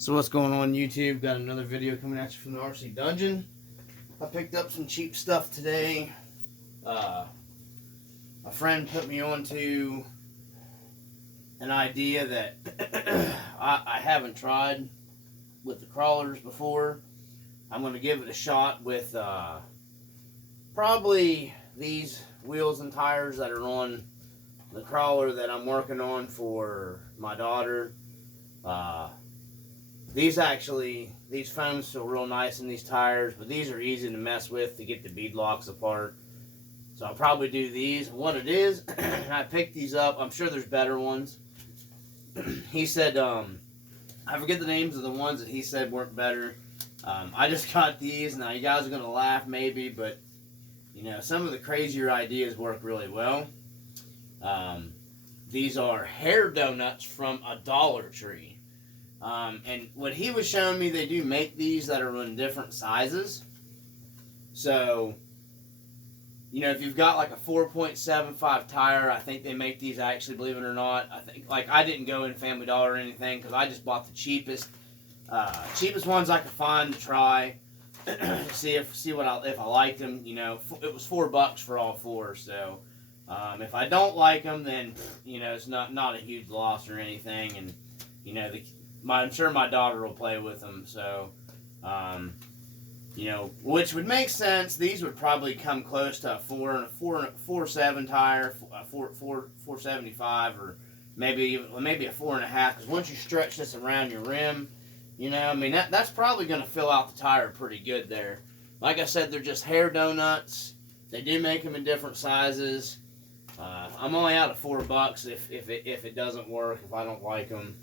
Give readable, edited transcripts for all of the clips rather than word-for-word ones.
So what's going on YouTube? Got another video coming at you from the RC Dungeon. I picked up some cheap stuff today. A friend put me onto an idea that I haven't tried with the crawlers before. I'm going to give it a shot with probably these wheels and tires that are on the crawler that I'm working on for my daughter. These foams feel real nice in these tires, but these are easy to mess with to get the bead locks apart. So I'll probably do these. What it is, I picked these up. I'm sure there's better ones. He said, I forget the names of the ones that he said weren't better. I just got these. Now you guys are going to laugh maybe, but you know, some of the crazier ideas work really well. These are hair donuts from a Dollar Tree. And what he was showing me, they do make these that are in different sizes. So, you know, if you've got like a 4.75 tire, I think they make these actually, believe it or not. I think, like, I didn't go in Family Dollar or anything because I just bought the cheapest ones I could find to try. see if I liked them. You know, it was $4 for all four. So, if I don't like them, then you know it's not a huge loss or anything. And you know I'm sure my daughter will play with them, so, you know, which would make sense. These would probably come close to a 4.7 tire, 4.75, or maybe a 4.5. Because once you stretch this around your rim, you know, I mean that's probably going to fill out the tire pretty good there. Like I said, they're just hair donuts. They do make them in different sizes. I'm only out of $4 if it doesn't work, if I don't like them.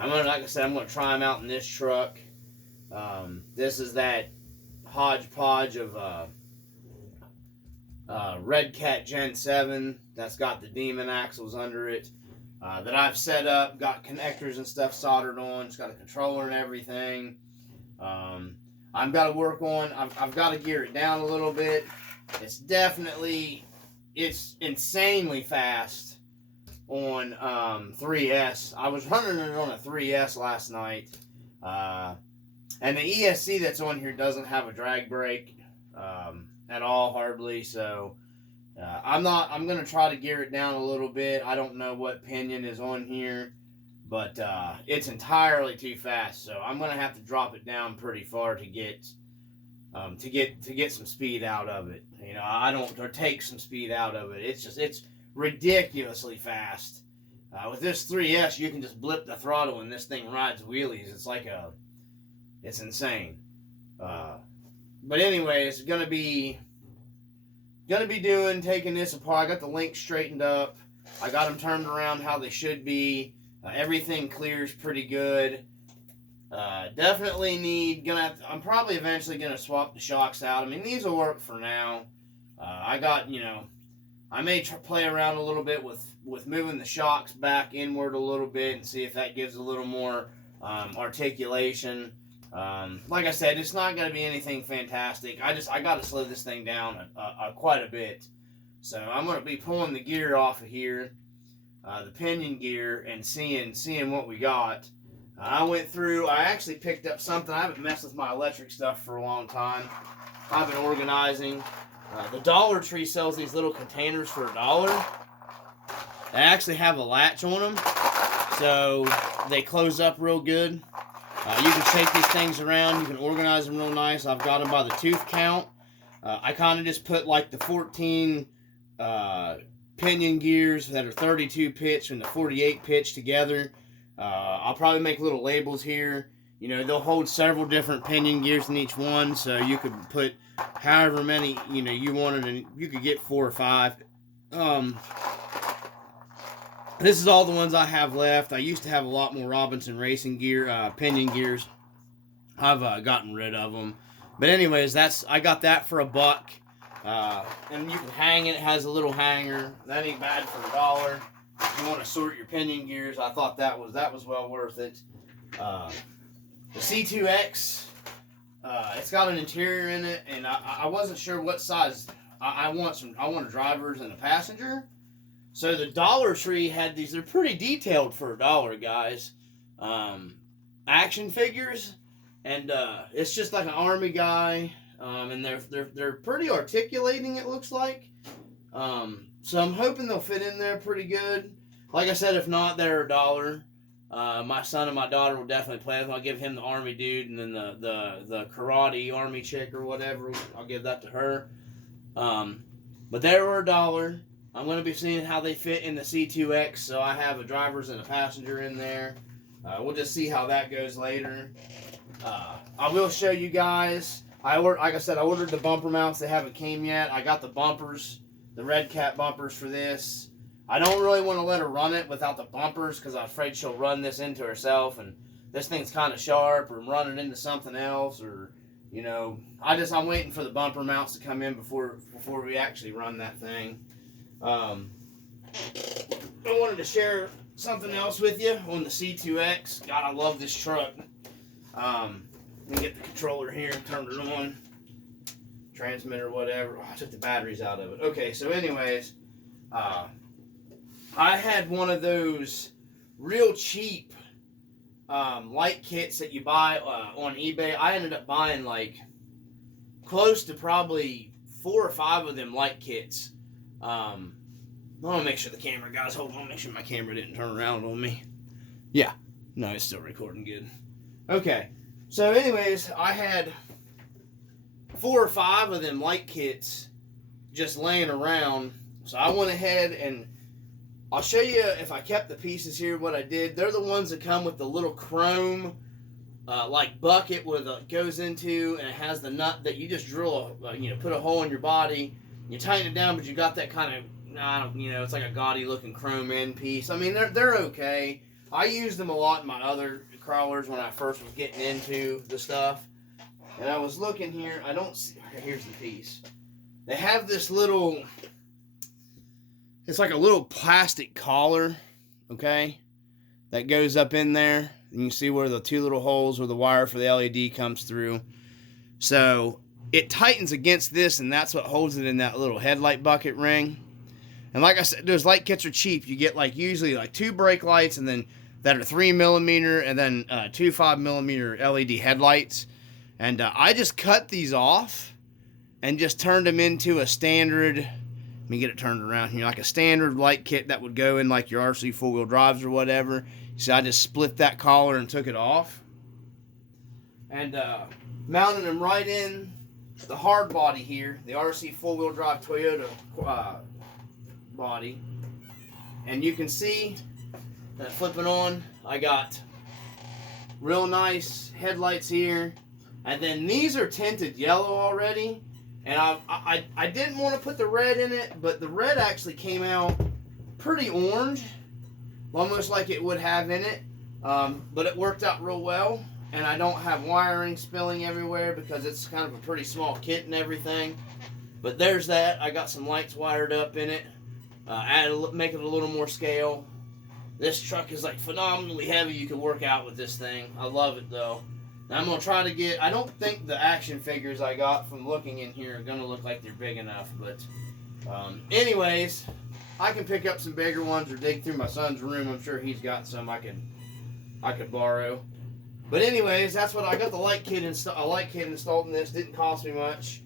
Like I said, I'm gonna try them out in this truck. This is that hodgepodge of Red Cat Gen 7 that's got the Demon axles under it that I've set up, got connectors and stuff soldered on. It's got a controller and everything. I've got to work on. I've got to gear it down a little bit. It's insanely fast on 3S. I was running it on a 3S last night, and the ESC that's on here doesn't have a drag brake at all, hardly. So I'm gonna try to gear it down a little bit. I don't know what pinion is on here, but it's entirely too fast. So I'm gonna have to drop it down pretty far to get some speed out of it. You know, or take some speed out of it. It's ridiculously fast. With this 3S, you can just blip the throttle and this thing rides wheelies. It's insane. But anyway, it's gonna be taking this apart. I got the links straightened up. I got them turned around how they should be. Everything clears pretty good. Definitely I'm probably eventually gonna swap the shocks out. I mean, these will work for now. I may play around a little bit with moving the shocks back inward a little bit and see if that gives a little more articulation. Like I said, it's not going to be anything fantastic. I got to slow this thing down quite a bit. So I'm going to be pulling the gear off of here, the pinion gear, and seeing what we got. I actually picked up something. I haven't messed with my electric stuff for a long time. I've been organizing. The Dollar Tree sells these little containers for $1. They actually have a latch on them, so they close up real good. You can shake these things around. You can organize them real nice. I've got them by the tooth count. I kind of just put like the 14 pinion gears that are 32 pitch and the 48 pitch together. I'll probably make little labels here. You know, they'll hold several different pinion gears in each one, so you could put however many, you know, you wanted, and you could get 4 or 5. This is all the ones I have left. I used to have a lot more Robinson Racing gear, pinion gears. I've gotten rid of them. But anyways, I got that for $1. And you can hang it. It has a little hanger. That ain't bad for $1. If you want to sort your pinion gears, I thought that was well worth it. The C2X, it's got an interior in it, and I wasn't sure what size. I want a driver's and a passenger. So the Dollar Tree had these. They're pretty detailed for $1, guys. action figures, and it's just like an army guy, and they're pretty articulating, it looks like. So I'm hoping they'll fit in there pretty good. Like I said, if not, they're $1. My son and my daughter will definitely play with them. I'll give him the army dude, and then the karate army chick or whatever, I'll give that to her. But they were $1. I'm going to be seeing how they fit in the C2X, so I have a driver's and a passenger in there. We'll just see how that goes later. I will show you guys. Like I said, I ordered the bumper mounts. They haven't came yet. I got the bumpers, the red cap bumpers for this. I don't really want to let her run it without the bumpers because I'm afraid she'll run this into herself, and this thing's kind of sharp, or run it into something else, or, you know, I'm waiting for the bumper mounts to come in before we actually run that thing. I wanted to share something else with you on the C2X. God, I love this truck. Let me get the controller here and turn it on. Transmitter, whatever. Oh, I took the batteries out of it. Okay, so anyways, I had one of those real cheap light kits that you buy on eBay. I ended up buying like close to probably 4 or 5 of them light kits. I want to make sure the camera, guys, hold on, make sure my camera didn't turn around on me. Yeah, no, it's still recording good. Okay, so anyways, I had 4 or 5 of them light kits just laying around. So I went ahead and I'll show you if I kept the pieces here, what I did. They're the ones that come with the little chrome like bucket where it goes into, and it has the nut that you just drill, put a hole in your body. You tighten it down, but you got that kind of, it's like a gaudy looking chrome end piece. I mean, they're okay. I used them a lot in my other crawlers when I first was getting into the stuff. And I was looking here. I don't see. Here's the piece. They have this little. It's like a little plastic collar, okay, that goes up in there. And you see where the 2 little holes where the wire for the LED comes through. So it tightens against this, and that's what holds it in that little headlight bucket ring. And like I said, those light kits are cheap. You get usually 2 brake lights, and then that are 3mm, and then 2 5mm LED headlights. And I just cut these off and just turned them into a standard. Let me get it turned around here, like a standard light kit that would go in like your RC 4-wheel drives or whatever. So I just split that collar and took it off, and mounted them right in the hard body here, the RC 4-wheel drive Toyota body. And you can see that flipping on, I got real nice headlights here, and then these are tinted yellow already. And I didn't want to put the red in it, but the red actually came out pretty orange, almost like it would have in it. But it worked out real well, and I don't have wiring spilling everywhere because it's kind of a pretty small kit and everything. But there's that. I got some lights wired up in it, make it a little more scale. This truck is like phenomenally heavy. You can work out with this thing. I love it though. Now I'm going to try to get, I don't think the action figures I got from looking in here are going to look like they're big enough, but anyways, I can pick up some bigger ones or dig through my son's room. I'm sure he's got some I could borrow. But anyways, that's what I got. The light kit installed in this. Didn't cost me much.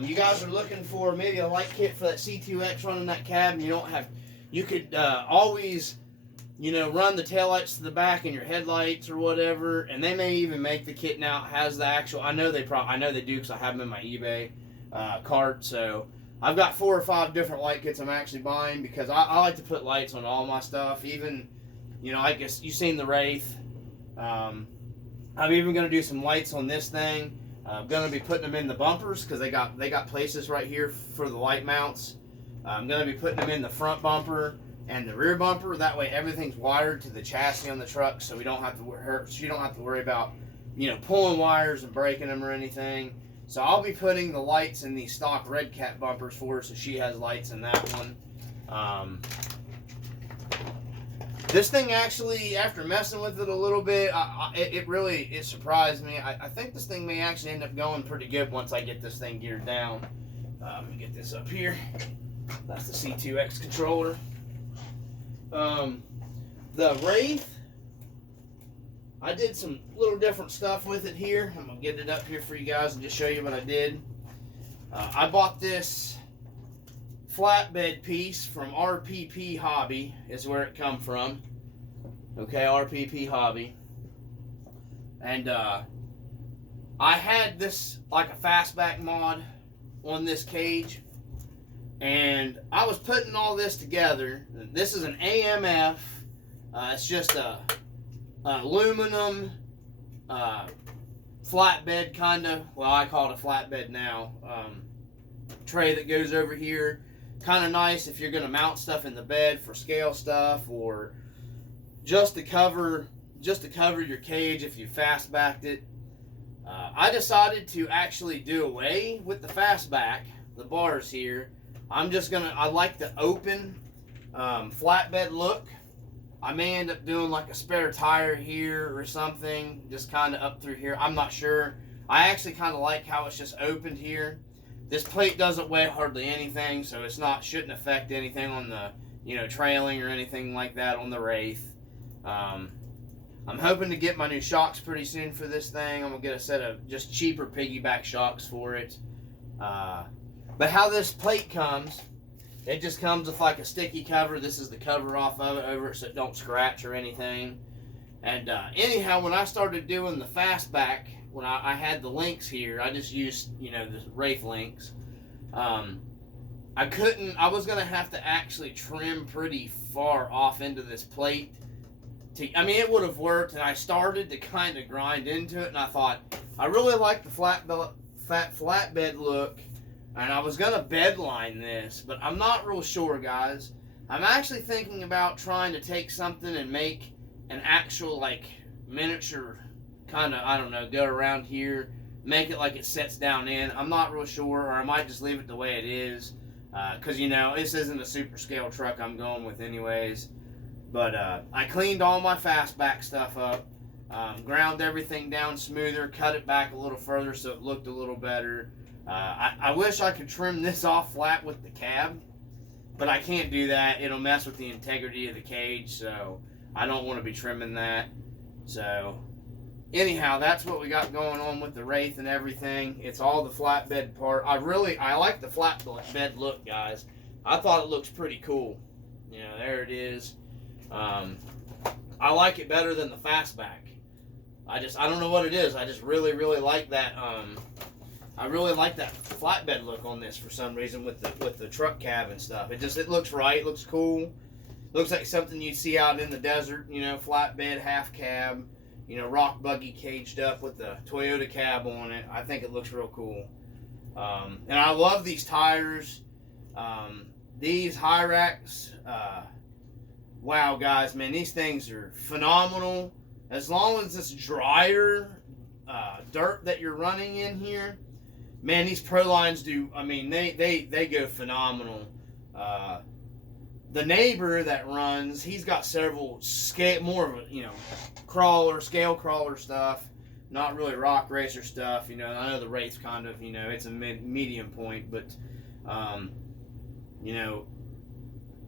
You guys are looking for maybe a light kit for that C2X running that cab, and you could always, run the taillights to the back and your headlights or whatever, and they may even make the kit now. It has the actual, I know they do because I have them in my eBay cart. So I've got 4 or 5 different light kits I'm actually buying because I like to put lights on all my stuff. Even, I guess you've seen the Wraith. I'm even going to do some lights on this thing. I'm going to be putting them in the bumpers because they got places right here for the light mounts. I'm going to be putting them in the front bumper and the rear bumper. That way everything's wired to the chassis on the truck, so you don't have to worry about pulling wires and breaking them or anything. So I'll be putting the lights in the stock red cap bumpers for her, so she has lights in that one. This thing actually, after messing with it a little bit, it surprised me. I think this thing may actually end up going pretty good once I get this thing geared down. Let me get this up here. That's the C2X controller. The Wraith, I did some little different stuff with it here. I'm going to get it up here for you guys and just show you what I did. I bought this flatbed piece from RPP Hobby, is where it come from. Okay, RPP Hobby. And I had this like a fastback mod on this cage, and I was putting all this together. This is an AMF. It's just a aluminum flatbed kind of. Well, I call it a flatbed now. Tray that goes over here. Kind of nice if you're going to mount stuff in the bed for scale stuff, or just to cover your cage if you fastbacked it. I decided to actually do away with the fastback, the bars here. I like the open flatbed look. I may end up doing like a spare tire here or something, just kind of up through here. I'm not sure. I actually kind of like how it's just opened here. This plate doesn't weigh hardly anything, so shouldn't affect anything on the, trailing or anything like that on the Wraith. I'm hoping to get my new shocks pretty soon for this thing. I'm going to get a set of just cheaper piggyback shocks for it. But how this plate comes, it just comes with like a sticky cover. This is the cover off of it over it so it don't scratch or anything. And anyhow, when I started doing the fastback, when I had the links here, I just used, the Wraith links. I was going to have to actually trim pretty far off into this plate. It would have worked, and I started to kind of grind into it, and I thought, I really like the flatbed look, and I was going to bedline this, but I'm not real sure, guys. I'm actually thinking about trying to take something and make an actual, like, miniature kind of, go around here, make it like it sets down in. I'm not real sure, or I might just leave it the way it is, because, this isn't a super scale truck I'm going with anyways. But I cleaned all my fastback stuff up, ground everything down smoother, cut it back a little further so it looked a little better. I wish I could trim this off flat with the cab, but I can't do that. It'll mess with the integrity of the cage, so I don't want to be trimming that. So anyhow, that's what we got going on with the Wraith and everything. It's all the flatbed part. I like the flatbed look, guys. I thought it looks pretty cool. There it is. I like it better than the fastback. I don't know what it is. I just really like that. I really like that flatbed look on this for some reason with the truck cab and stuff. It looks right. It looks cool. Looks like something you'd see out in the desert. Flatbed, half cab. Rock buggy caged up with the Toyota cab on it. I think it looks real cool. And I love these tires. These Hyrax. Wow, guys, man, these things are phenomenal. As long as it's drier dirt that you're running in here, man, these Pro Lines do. They go phenomenal. The neighbor that runs, he's got several more of a scale crawler stuff, not really rock racer stuff. I know the Wraith's kind of it's a medium point, but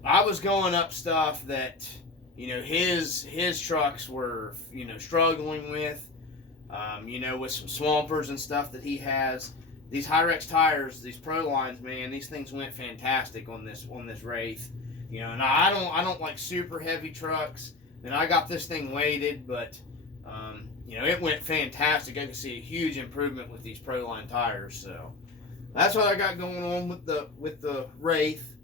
I was going up stuff that, his trucks were, struggling with, with some swampers and stuff that he has. These Hyrax tires, these Pro Lines, man, these things went fantastic on this Wraith. And I don't like super heavy trucks, and I got this thing weighted, but, it went fantastic. I could see a huge improvement with these Pro Line tires, so that's what I got going on with the Wraith.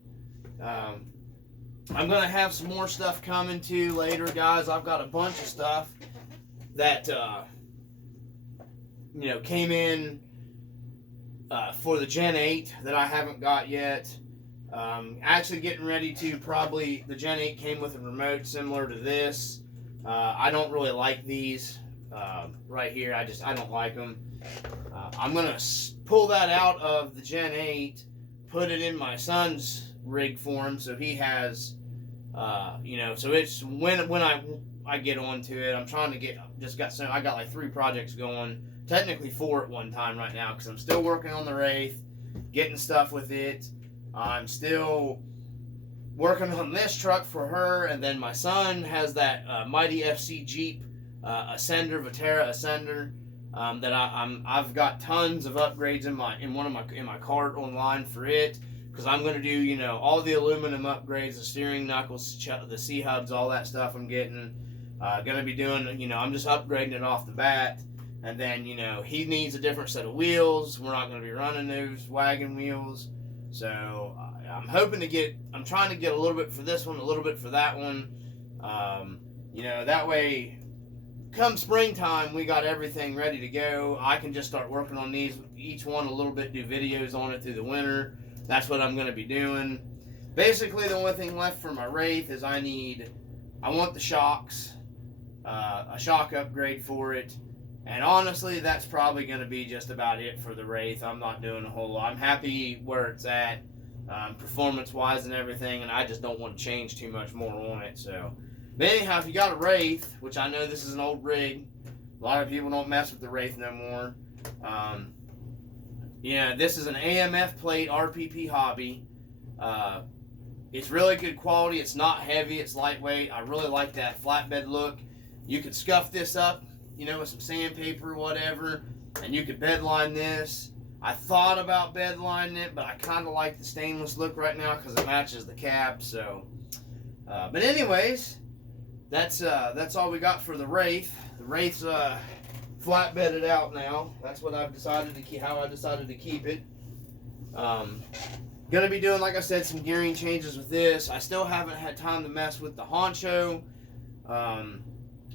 I'm going to have some more stuff coming to later, guys. I've got a bunch of stuff that, came in for the Gen 8 that I haven't got yet. Actually getting ready to the Gen 8 came with a remote similar to this. I don't really like these right here. I don't like them. I'm going to pull that out of the Gen 8, put it in my son's rig for him, so he has, so it's when I get onto it, I'm trying to I got like 3 projects going, technically 4 at one time right now, because I'm still working on the Wraith, getting stuff with it. I'm still working on this truck for her, and then my son has that Mighty FC Jeep Ascender, Viterra Ascender. That I've got tons of upgrades in my cart online for it, because I'm going to do all the aluminum upgrades, the steering knuckles, the C hubs, all that stuff. I'm getting going to be doing. I'm just upgrading it off the bat, and then he needs a different set of wheels. We're not going to be running those wagon wheels, so I'm hoping to get. I'm trying to get a little bit for this one, a little bit for that one. That way, come springtime, we got everything ready to go. I can just start working on these, each one a little bit, do videos on it through the winter. That's what I'm going to be doing. Basically, the only thing left for my Wraith is I want the shocks, a shock upgrade for it. And honestly, that's probably going to be just about it for the Wraith. I'm not doing a whole lot. I'm happy where it's at, performance-wise and everything, and I just don't want to change too much more on it, so... But anyhow, if you got a Wraith, which I know this is an old rig, a lot of people don't mess with the Wraith no more. This is an AMF plate RPP hobby. It's really good quality. It's not heavy. It's lightweight. I really like that flatbed look. You could scuff this up, with some sandpaper or whatever, and you could bedline this. I thought about bedlining it, but I kind of like the stainless look right now because it matches the cab. So, but anyways. That's all we got for the Wraith. The Wraith's flatbedded out now. That's what I've decided to keep. How I decided to keep it. Gonna be doing, like I said, some gearing changes with this. I still haven't had time to mess with the honcho. I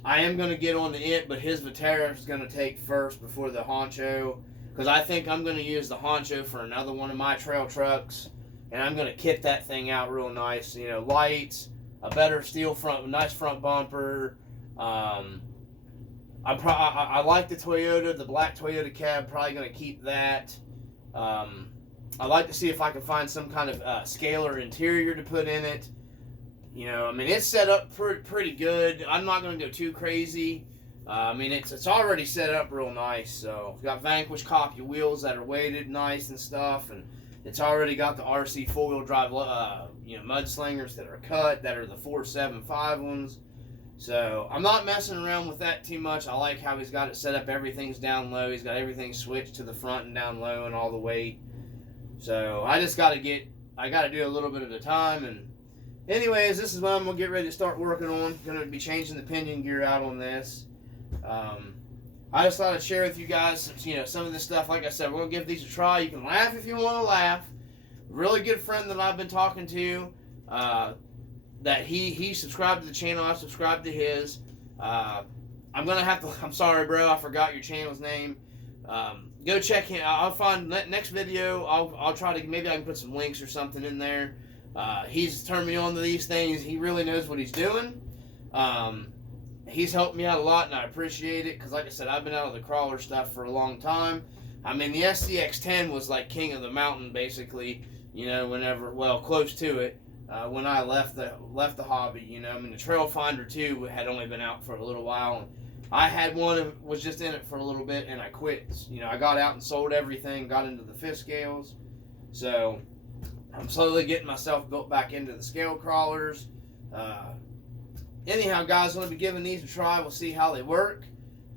am gonna get on to it, but his Viterra is gonna take first before the honcho, because I think I'm gonna use the honcho for another one of my trail trucks, and I'm gonna kit that thing out real nice. Lights. A better steel front, nice front bumper. I like the Toyota, the black Toyota cab. Probably going to keep that. I like to see if I can find some kind of scaler interior to put in it. It's set up pretty good. I'm not going to go too crazy. It's already set up real nice. So I've got Vanquish copy wheels that are weighted nice and stuff, and it's already got the RC four-wheel drive, mudslingers that are cut, that are the 475 ones. So I'm not messing around with that too much. I like how he's got it set up. Everything's down low. He's got everything switched to the front and down low and all the weight. So I just got to do a little bit at a time. And anyways, this is what I'm going to get ready to start working on. Going to be changing the pinion gear out on this. I just thought I'd share with you guys, some of this stuff. Like I said, we're going to give these a try. You can laugh if you want to laugh. Really good friend that I've been talking to, that he subscribed to the channel. I subscribed to his. I'm sorry, bro. I forgot your channel's name. Go check him. I'll find next video. I'll try to, maybe I can put some links or something in there. He's turned me on to these things. He really knows what he's doing. He's helped me out a lot, and I appreciate it, because like I said, I've been out of the crawler stuff for a long time. The SCX-10 was like king of the mountain, basically, close to it, when I left the hobby, the Trail Finder 2 had only been out for a little while, and I had one and was just in it for a little bit, and I quit. I got out and sold everything, got into the fish scales, so I'm slowly getting myself built back into the scale crawlers. Anyhow, guys, I'm going to be giving these a try. We'll see how they work.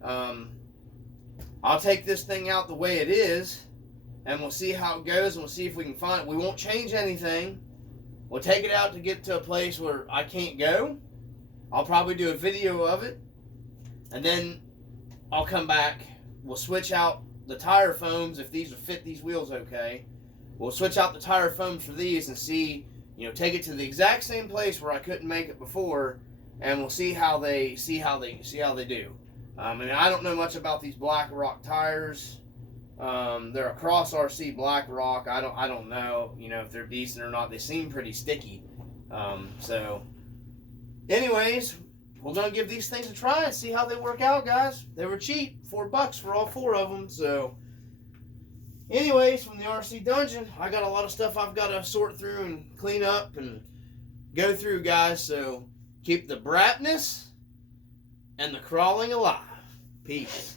I'll take this thing out the way it is, and we'll see how it goes, and we'll see if we can find it. We won't change anything. We'll take it out to get to a place where I can't go. I'll probably do a video of it, and then I'll come back. We'll switch out the tire foams if these will fit these wheels okay. We'll switch out the tire foams for these and see, take it to the exact same place where I couldn't make it before, and we'll see how they do. I don't know much about these Black Rock tires. They're a Cross RC Black Rock. I don't know, if they're decent or not. They seem pretty sticky. So, anyways, we're gonna give these things a try and see how they work out, guys. They were cheap, $4 for all 4 of them. So, anyways, from the RC Dungeon, I got a lot of stuff I've got to sort through and clean up and go through, guys. So. Keep the brightness and the crawling alive. Peace.